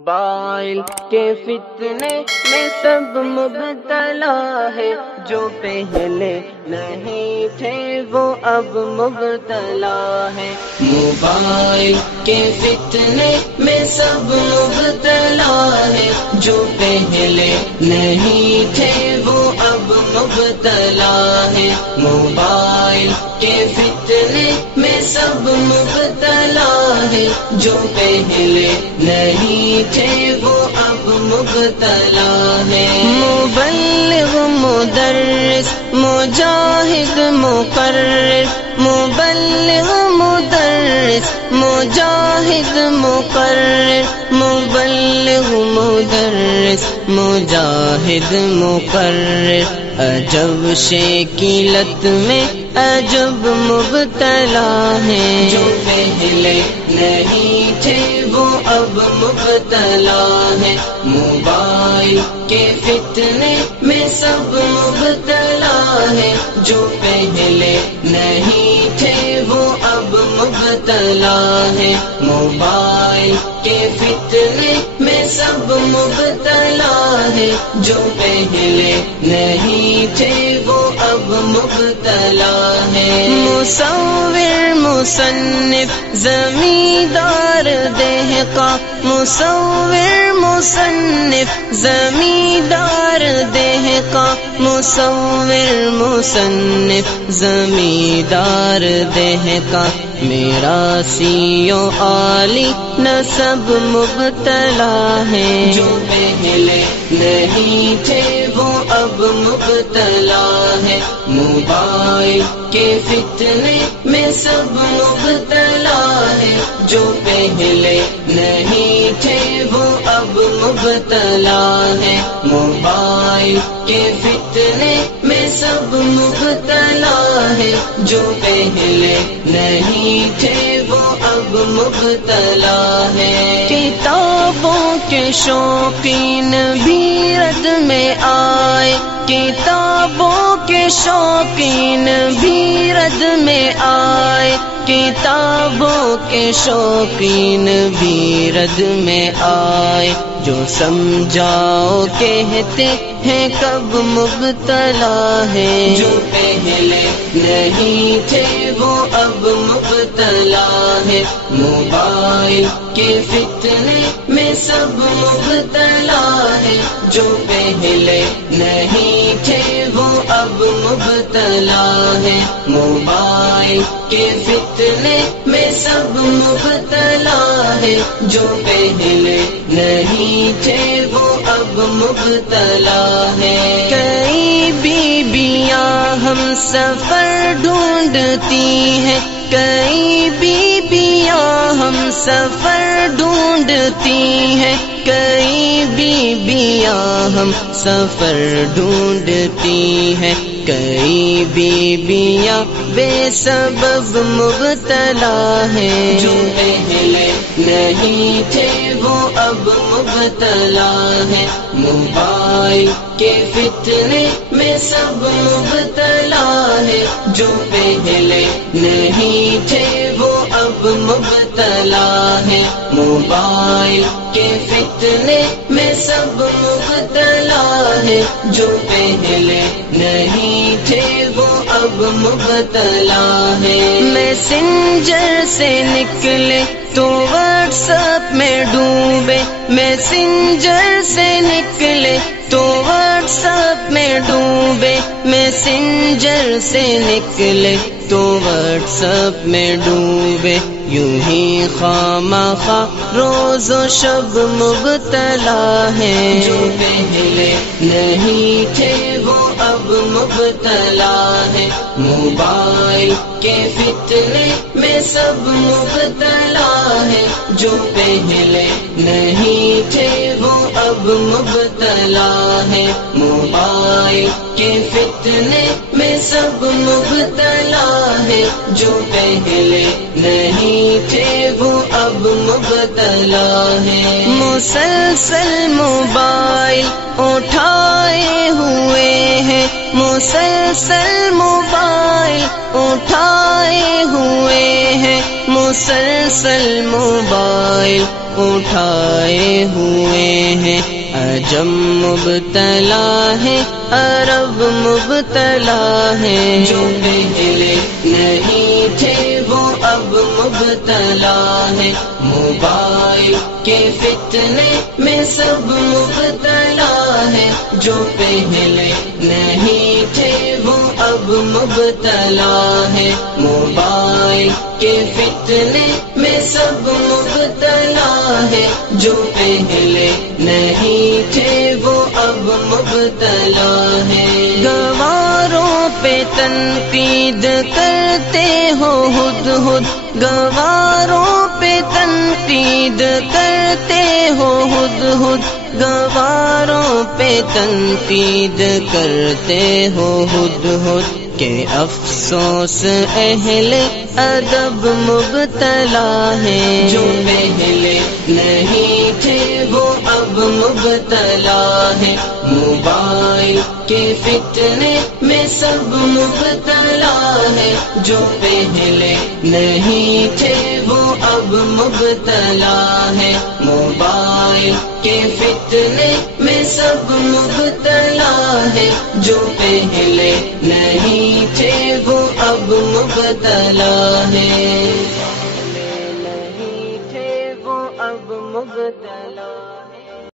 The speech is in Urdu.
موبائل کے فتنے میں سب مبتلا ہے، جو پہلے نہیں تھے وہ اب مبتلا ہے۔ موبائل کے فتنے میں سب مبتلا ہے، جو پہلے نہیں تھے وہ اب مبتلا ہے۔ موبائل کے فتنے میں سب مبتلا ہے، جو پہلے نہیں تھے وہ اب مبتلا ہے۔ مبلغ، مدرس، مجاہد، مقرر، مبلغ، مدرس، مجاہد، مقرر، مبلغ، مدرس، مجاہد، مقرر، عجب شے کی لت میں عجب مبتلا ہے، جو پہلے نہیں تھے وہ اب مبتلا ہے۔ موبائل کے فتنے میں سب مبتلا ہے، جو پہلے نہیں تھے وہ اب مبتلا ہے۔ موبائل کے فتنے میں سب مبتلا ہے، جو پہلے نہیں تھے وہ اب مبتلا ہے۔ مصور، مصنف، زمیندار، دہقاں، مصور، مصنف، زمیندار، دہقاں، مصور، مصنف، زمیندار، دہقاں، میراثی و عالی نسب مبتلا ہے، جو پہلے نہیں تھے وہ اب مبتلا ہے۔ موبائل کے فتنے میں سب مبتلا ہے، جو پہلے نہیں تھے وہ اب مبتلا ہے۔ موبائل کے فتنے میں سب مبتلا ہے، جو پہلے نہیں تھے وہ اب مبتلا ہے۔ کتابوں کے شوقین بھی رد میں آئے، کتابوں کے شوقین بھی رد میں آئے، کتابوں کے شوقین بھی رد میں آئے، جو سمجھاؤ کہتے ہیں کب مبتلا ہے، جو پہلے نہیں تھے وہ اب مبتلا ہے۔ موبائل کے فتنے میں سب مبتلا ہے، جو پہلے نہیں تھے وہ اب مبتلا ہے۔ موبائل کے فتنے میں سب مبتلا ہے، جو پہلے نہیں تھے وہ اب مبتلا ہے۔ کئی بیویاں ہم سفر ڈھونڈتی ہیں، کئی بیویاں ہم سفر ڈھونڈتی ہیں، کئی بیویاں ہم سفر ڈھونڈتی ہیں، کئی بیویاں بے سبب مبتلا ہیں، جو پہلے نہیں تھے وہ اب مبتلا ہے۔ موبائل کے فتنے میں سب مبتلا ہے، جو پہلے نہیں تھے وہ اب مبتلا ہے۔ موبائل کے فتنے میں سب مبتلا ہے، جو پہلے نہیں تھے وہ اب مبتلا ہے۔ میسنجر سے نکلے تو واٹس ایپ میں ڈوبے، میسنجر سے نکلے تو واٹس ایپ میں ڈوبے، میسنجر سے نکلے تو واٹس ایپ میں ڈوبے، یوں ہی خواہ روز و شب مبتلا ہے، جو پہلے نہیں تھے وہ اب مبتلا ہے۔ موبائل کے فتنے میں سب مبتلا ہے، جو پہلے نہیں تھے وہ اب مبتلا ہے۔ موبائل کے فتنے میں سب مبتلا ہے، جو پہلے نہیں تھے وہ اب مبتلا ہے۔ مسلسل موبائل اٹھائے ہوئے ہیں، مسلسل موبائل اٹھائے ہوئے ہیں، مسلسل نسل موبائل اٹھائے ہوئے ہیں، عجم مبتلا ہے، عرب مبتلا ہے، جو پہلے نہیں تھے وہ اب مبتلا ہے، موبائل کے فتنے میں سب مبتلا ہے، جو پہلے نہیں تھے وہ اب مبتلا ہے، موبائل کے فتنے میں سب مبتلا ہے، جو پہلے نہیں تھے وہ اب مبتلا ہے، گواروں پہ تنقید کرتے ہو ہد ہد، گواروں پہ تنقید کرتے ہو ہد ہد، گواروں پہ تنقید کرتے ہو ہد ہد، کہ افسوس اہل ادب مبتلا ہے، جو پہلے نہیں تھے وہ اب مبتلا ہے، موبائل کے فتنے میں سب مبتلا ہے، جو پہلے نہیں تھے وہ اب مبتلا ہے، موبائل کے فتنے میں سب مبتلا ہے، جو پہلے نہیں تھے وہ اب مبتلا ہے، نہیں تھے وہ اب مبتلا